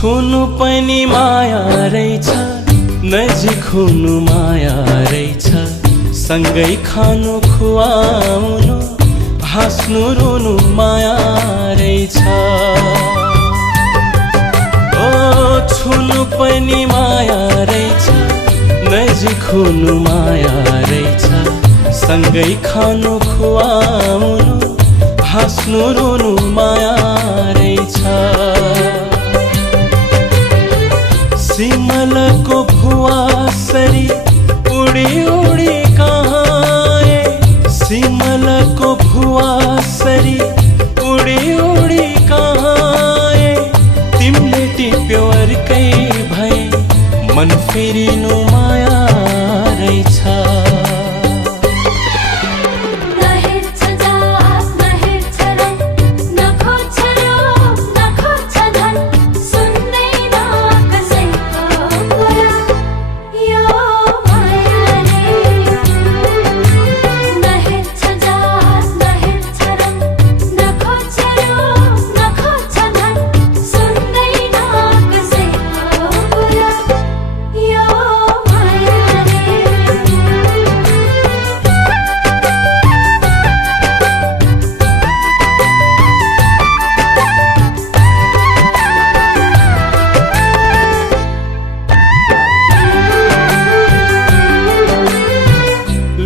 छुनु पनि माया रहेछ, नजिक हुनु माया रहेछ, सँगै खानु खुवाउनु हाँस्नु रुनु माया रहेछ। ओ छुनु पनि माया रहेछ, नजिक हुनु माया रहेछ, सँगै खानु खुवाउनु हाँस्नु रुनु माया रहेछ। सिमलको भुवा सरी उडी उडी कहाँ आए, सिमलको भुवा सरी उडी उडी कहाँ आए, तिमीले टिप्यो अर्कै भए मन फेरिनु माया रहेछ।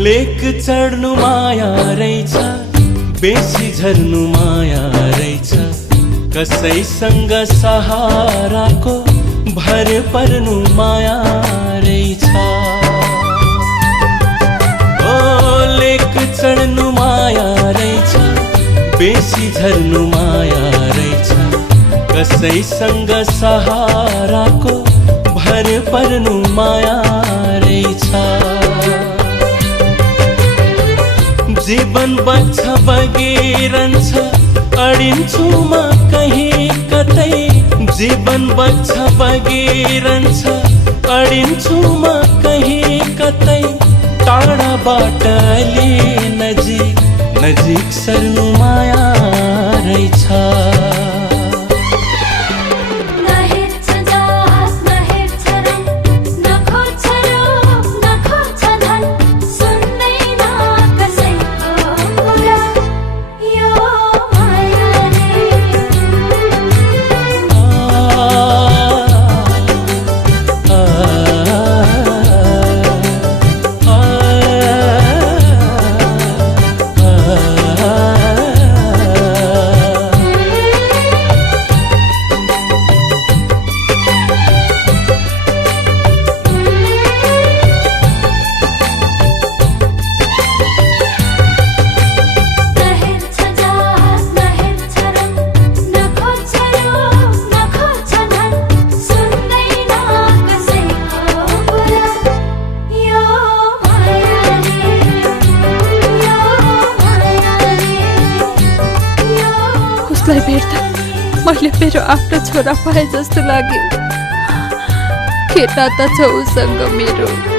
लेक चढ्नु माया रहेछ, बेसी झर्नु माया रहेछ, कसैसँग सहाराको भर पर्नु माया रहेछ। ओ लेक चढ्नु माया रहेछ, बेसी झर्नु माया रहेछ, कसैसँग सहाराको भर पर्नु माया रहेछ। जीवन बग्छ बगिरहन्छ, अडिन्छु म कहीँ कतै, जीवन बग्छ बगिरहन्छ, अडिन्छु म कहीँ कतै, टाढाबाट अलि नजिक नजिक सर्नु माया रहेछ। उसलाई भेट्दा मैले मेरो आफ्नो छोरा पाए जस्तो लाग्यो। के नाता छ उसँग मेरो?